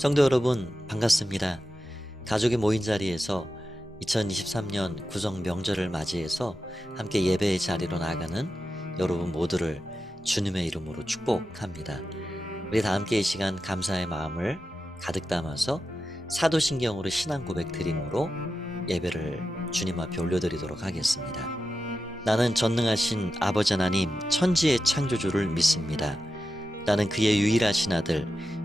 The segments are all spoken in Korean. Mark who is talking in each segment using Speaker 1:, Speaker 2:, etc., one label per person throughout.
Speaker 1: 성도 여러분, 반갑습니다. 가족이 모인 자리에서 2023년 구정 명절을 맞이해서 함께 예배의 자리로 나가는 여러분 모두를 주님의 이름으로 축복합니다. 우리 다 함께 이 시간 감사의 마음을 가득 담아서 사도신경으로 신앙 고백 드림으로 예배를 주님 앞에 올려드리도록 하겠습니다. 나는 전능하신 아버지 하나님 천지의 창조주를 믿습니다. 나는 그의 유일하신 아들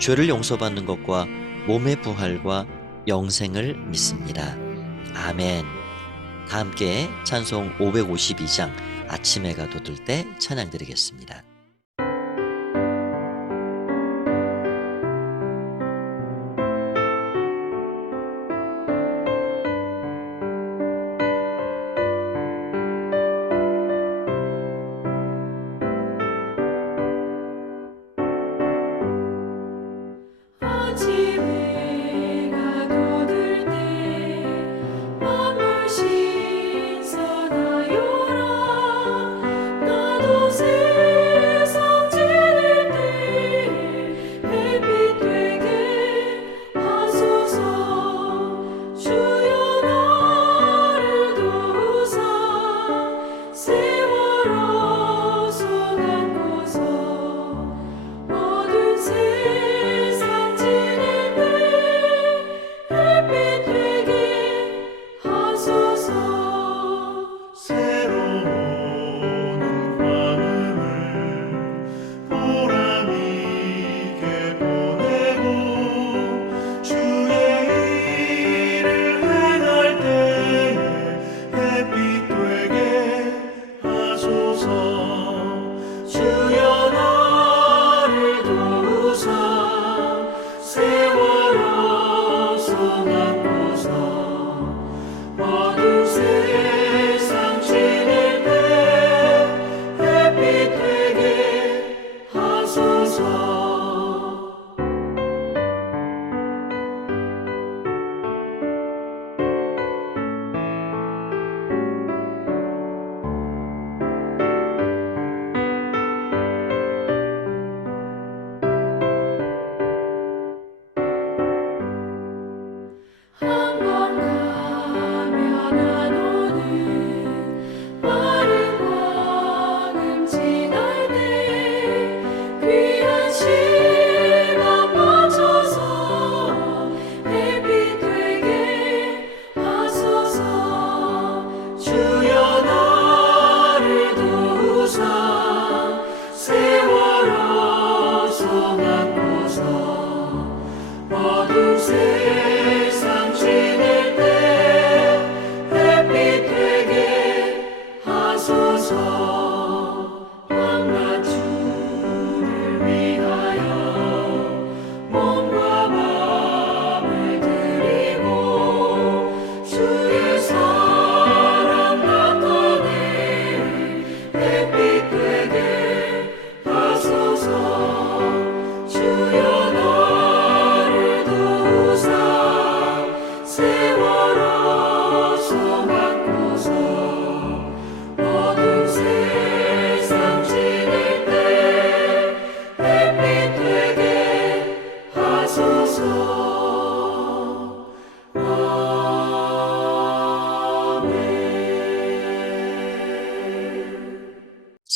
Speaker 1: 죄를 용서받는 것과 몸의 부활과 영생을 믿습니다. 아멘. 다 함께 찬송 552장 아침 해가 돋을 때 찬양 드리겠습니다.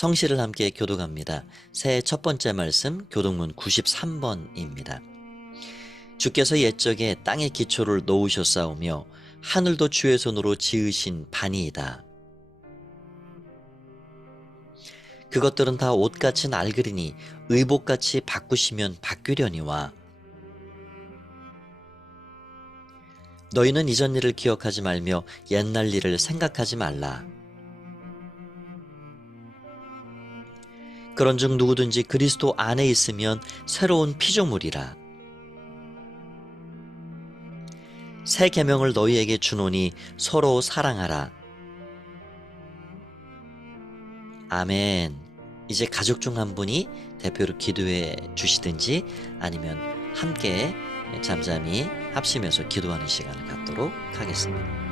Speaker 1: 성시를 함께 교독합니다. 새해 첫 번째 말씀 교독문 93번입니다. 주께서 옛적에 땅의 기초를 놓으셨사오며 하늘도 주의 손으로 지으신 반이이다. 그것들은 다 옷같이 낡으리니 의복같이 바꾸시면 바뀌려니와 너희는 이전 일을 기억하지 말며 옛날 일을 생각하지 말라. 그런즉 누구든지 그리스도 안에 있으면 새로운 피조물이라.
Speaker 2: 새 계명을 너희에게 주노니 서로 사랑하라. 아멘. 이제 가족 중 한 분이 대표로 기도해 주시든지 아니면 함께 잠잠히 합심해서 기도하는 시간을 갖도록 하겠습니다.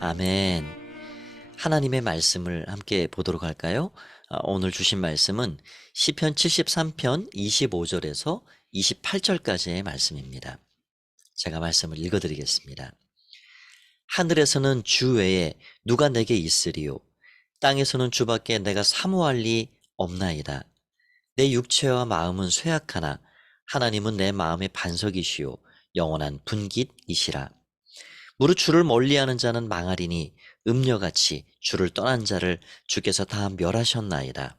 Speaker 2: 아멘. 하나님의 말씀을 함께 보도록 할까요? 아, 오늘 주신 말씀은 시편 73편 25절에서 28절까지의 말씀입니다. 제가 말씀을 읽어 드리겠습니다. 하늘에서는 주 외에 누가 내게 있으리요? 땅에서는 주밖에 내가 사모할 리 없나이다. 내 육체와 마음은 쇠약하나 하나님은 내 마음의 반석이시요 영원한 분깃이시라. 무릇 주를 멀리하는 자는 망하리니 음녀같이 주를 떠난 자를 주께서 다 멸하셨나이다.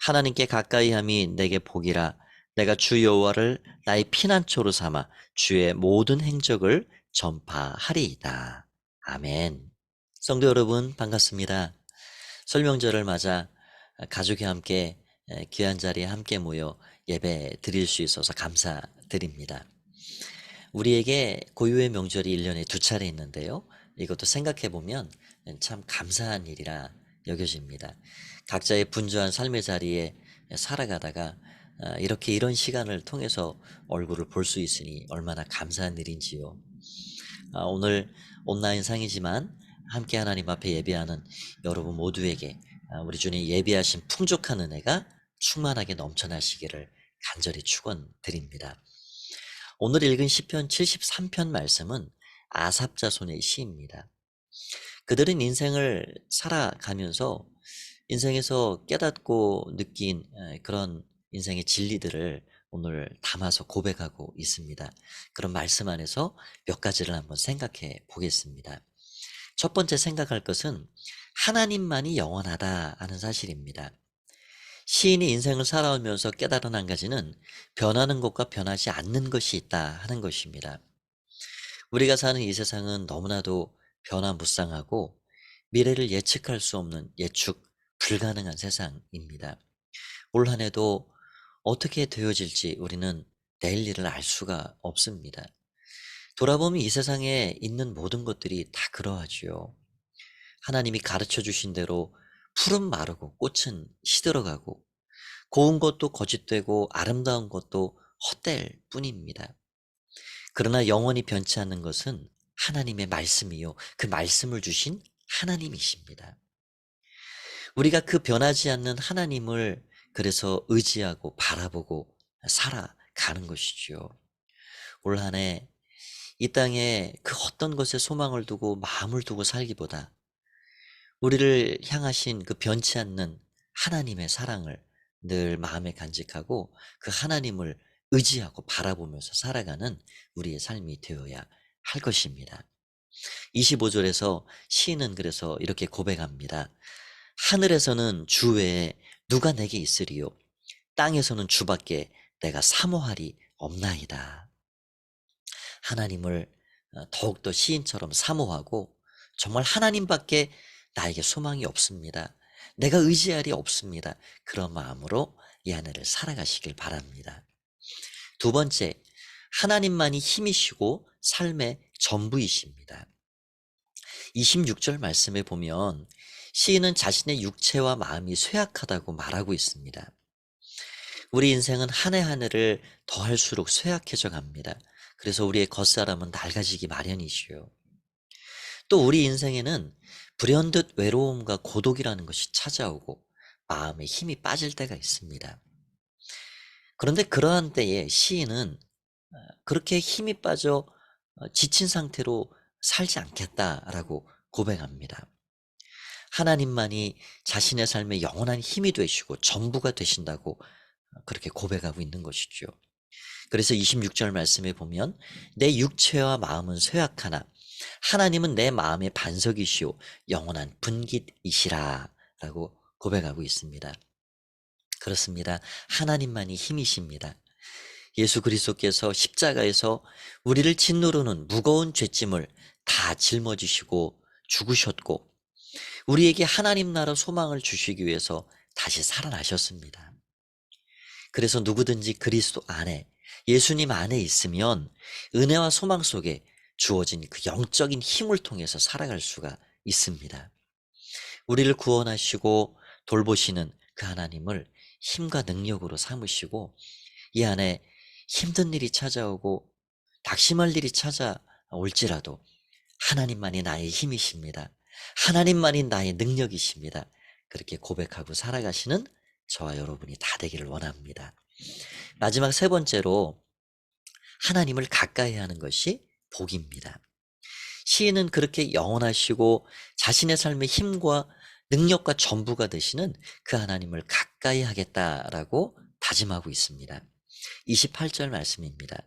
Speaker 2: 하나님께 가까이함이 내게 복이라 내가 주 여호와를 나의 피난처로 삼아 주의 모든 행적을 전파하리이다. 아멘. 성도 여러분 반갑습니다. 설명절을 맞아 가족이 함께 귀한 자리에 함께 모여 예배 드릴 수 있어서 감사드립니다. 우리에게 고유의 명절이 1년에 두 차례 있는데요. 이것도 생각해 보면 참 감사한 일이라 여겨집니다. 각자의 분주한 삶의 자리에 살아가다가 아, 이렇게 이런 시간을 통해서 얼굴을 볼 수 있으니 얼마나 감사한 일인지요. 아, 오늘 온라인 상이지만 함께 하나님 앞에 예배하는 여러분 모두에게 아, 우리 주님 예비하신 풍족한 은혜가 충만하게 넘쳐나시기를 간절히 축원드립니다. 오늘 읽은 시편 73편 말씀은 아삽 자손의 시입니다. 그들은 인생을 살아가면서 인생에서 깨닫고 느낀 그런 인생의 진리들을 오늘 담아서 고백하고 있습니다. 그런 말씀 안에서 몇 가지를 한번 생각해 보겠습니다. 첫 번째 생각할 것은 하나님만이 영원하다 하는 사실입니다. 시인이 인생을 살아오면서 깨달은 한 가지는 변하는 것과 변하지 않는 것이 있다 하는 것입니다. 우리가 사는 이 세상은 너무나도 변화무쌍하고 미래를 예측할 수 없는 예측 불가능한 세상입니다. 올 한 해도 어떻게 되어질지 우리는 내일 일을 알 수가 없습니다. 돌아보면 이 세상에 있는 모든 것들이 다 그러하지요. 하나님이 가르쳐 주신 대로 풀은 마르고 꽃은 시들어가고 고운 것도 거짓되고 아름다운 것도 헛될 뿐입니다. 그러나 영원히 변치 않는 것은 하나님의 말씀이요. 그 말씀을 주신 하나님이십니다. 우리가 그 변하지 않는 하나님을 그래서 의지하고 바라보고 살아가는 것이지요. 올 한 해 이 땅에 그 어떤 것에 소망을 두고 마음을 두고 살기보다 우리를 향하신 그 변치 않는 하나님의 사랑을 늘 마음에 간직하고 그 하나님을 의지하고 바라보면서 살아가는 우리의 삶이 되어야 할 것입니다. 25절에서 시인은 그래서 이렇게 고백합니다. 하늘에서는 주 외에 누가 내게 있으리요? 땅에서는 주밖에 내가 사모하리 없나이다. 하나님을 어, 더욱더 시인처럼 사모하고 정말 하나님밖에 나에게 소망이 없습니다. 내가 의지할이 없습니다. 그런 마음으로 이 한 해를 살아가시길 바랍니다. 두 번째, 하나님만이 힘이시고 삶의 전부이십니다. 26절 말씀에 보면 시인은 자신의 육체와 마음이 쇠약하다고 말하고 있습니다. 우리 인생은 한 해 한 해를 더할수록 쇠약해져 갑니다. 그래서 우리의 겉사람은 낡아지기 마련이시요. 또 우리 인생에는 불현듯 외로움과 고독이라는 것이 찾아오고 마음에 힘이 빠질 때가 있습니다. 그런데 그러한 때에 시인은 어, 그렇게 힘이 빠져 어, 지친 상태로 살지 않겠다라고 고백합니다. 하나님만이 자신의 삶에 영원한 힘이 되시고 전부가 되신다고 어, 그렇게 고백하고 있는 것이죠. 그래서 26절 말씀에 보면 내 육체와 마음은 쇠약하나 하나님은 내 마음의 반석이시오 영원한 분깃이시라 라고 고백하고 있습니다. 그렇습니다. 하나님만이 힘이십니다. 예수 그리스도께서 십자가에서 우리를 짓누르는 무거운 죄짐을 다 짊어지시고 죽으셨고 우리에게 하나님 나라 소망을 주시기 위해서 다시 살아나셨습니다. 그래서 누구든지 그리스도 안에 예수님 안에 있으면 은혜와 소망 속에 주어진 그 영적인 힘을 통해서 살아갈 수가 있습니다. 우리를 구원하시고 돌보시는 그 하나님을 힘과 능력으로 삼으시고 이 안에 힘든 일이 찾아오고 낙심할 일이 찾아올지라도 하나님만이 나의 힘이십니다. 하나님만이 나의 능력이십니다. 그렇게 고백하고 살아가시는 저와 여러분이 다 되기를 원합니다. 마지막 세 번째로 하나님을 가까이 하는 것이 복입니다. 시인은 그렇게 영원하시고 자신의 삶의 힘과 능력과 전부가 되시는 그 하나님을 가까이 하겠다라고 다짐하고 있습니다. 28절 말씀입니다.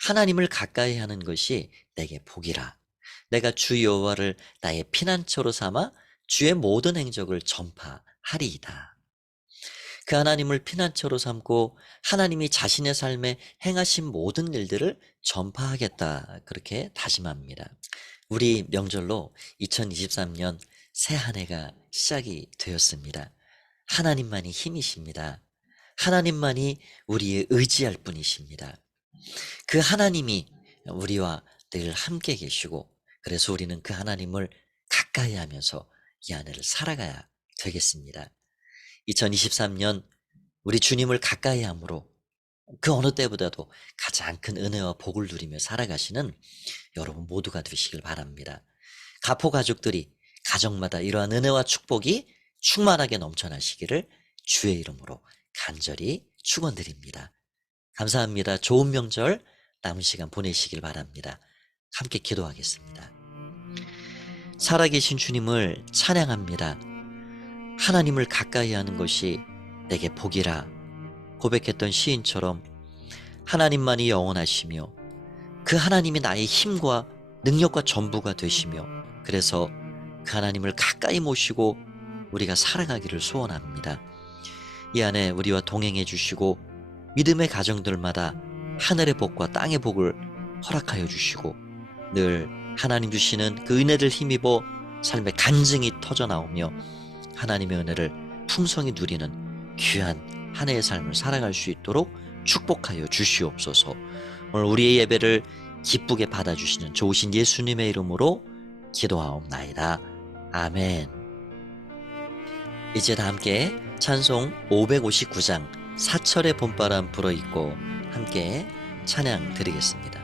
Speaker 2: 하나님을 가까이 하는 것이 내게 복이라. 내가 주 여호와를 나의 피난처로 삼아 주의 모든 행적을 전파하리이다. 그 하나님을 피난처로 삼고 하나님이 자신의 삶에 행하신 모든 일들을 전파하겠다. 그렇게 다짐합니다. 우리 명절로 2023년 새 한 해가 시작이 되었습니다. 하나님만이 힘이십니다. 하나님만이 우리의 의지할 뿐이십니다. 그 하나님이 우리와 늘 함께 계시고 그래서 우리는 그 하나님을 가까이 하면서 이한 해를 살아가야 되겠습니다. 2023년 우리 주님을 가까이 함으로 그 어느 때보다도 가장 큰 은혜와 복을 누리며 살아가시는 여러분 모두가 되시길 바랍니다. 가포 가족들이 가정마다 이러한 은혜와 축복이 충만하게 넘쳐나시기를 주의 이름으로 간절히 축원드립니다. 감사합니다. 좋은 명절 남은 시간 보내시길 바랍니다. 함께 기도하겠습니다. 살아계신 주님을 찬양합니다. 하나님을 가까이 하는 것이 내게 복이라 고백했던 시인처럼 하나님만이 영원하시며 그 하나님이 나의 힘과 능력과 전부가 되시며 그래서 그 하나님을 가까이 모시고 우리가 살아가기를 소원합니다. 이 안에 우리와 동행해 주시고 믿음의 가정들마다 하늘의 복과 땅의 복을 허락하여 주시고 늘 하나님 주시는 그 은혜를 힘입어 삶의 간증이 터져 나오며 하나님의 은혜를 풍성히 누리는 귀한 한 해의 삶을 살아갈 수 있도록 축복하여 주시옵소서. 오늘 우리의 예배를 기쁘게 받아주시는 좋으신 예수님의 이름으로 기도하옵나이다. 아멘. 이제 다 함께 찬송 559장 사철의 봄바람 불어있고 함께 찬양 드리겠습니다.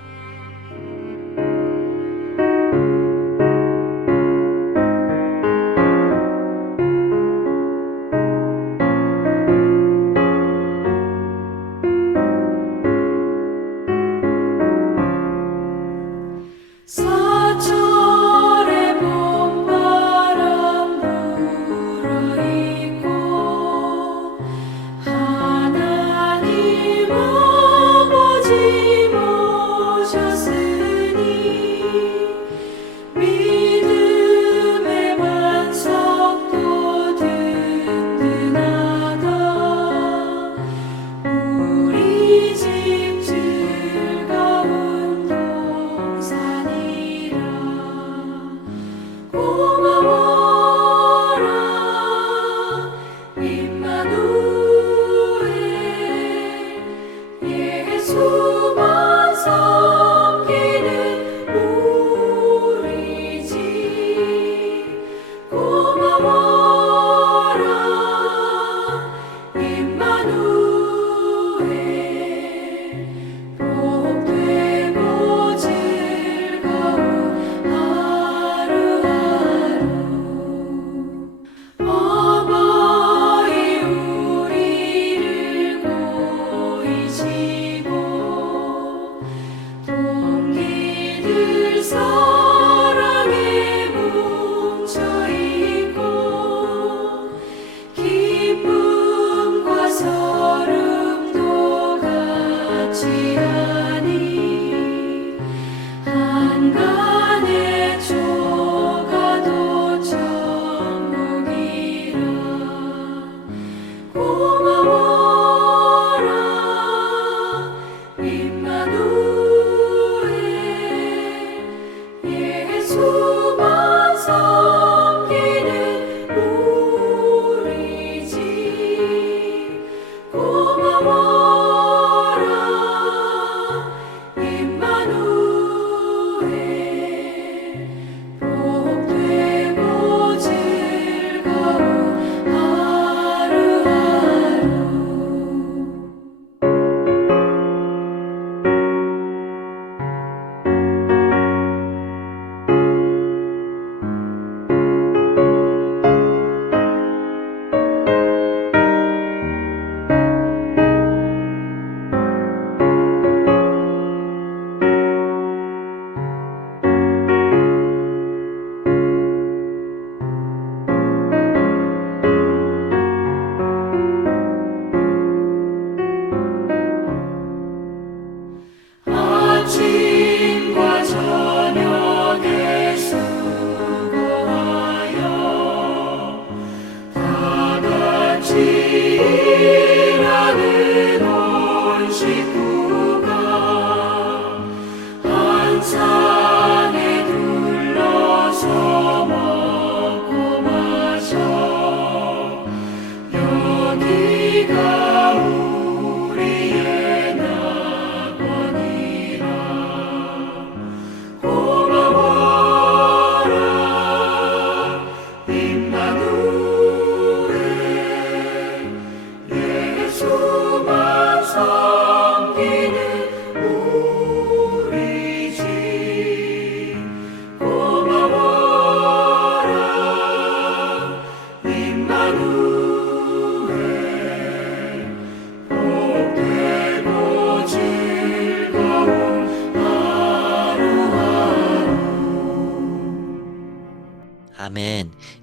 Speaker 1: 예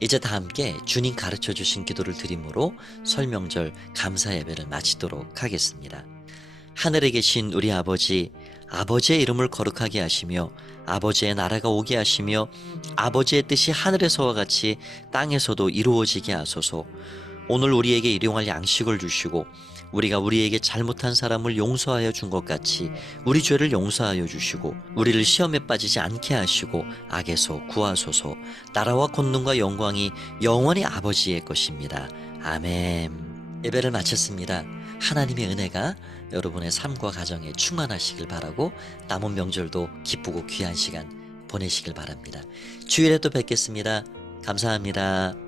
Speaker 2: 이제 다 함께 주님 가르쳐 주신 기도를 드림으로 설명절 감사 예배를 마치도록 하겠습니다. 하늘에 계신 우리 아버지, 아버지의 이름을 거룩하게 하시며 아버지의 나라가 오게 하시며 아버지의 뜻이 하늘에서와 같이 땅에서도 이루어지게 하소서. 오늘 우리에게 일용할 양식을 주시고 우리가 우리에게 잘못한 사람을 용서하여 준 것 같이 우리 죄를 용서하여 주시고 우리를 시험에 빠지지 않게 하시고 악에서 구하소서. 나라와 권능과 영광이 영원히 아버지의 것입니다. 아멘. 예배를 마쳤습니다. 하나님의 은혜가 여러분의 삶과 가정에 충만하시길 바라고 남은 명절도 기쁘고 귀한 시간 보내시길 바랍니다. 주일에 또 뵙겠습니다. 감사합니다.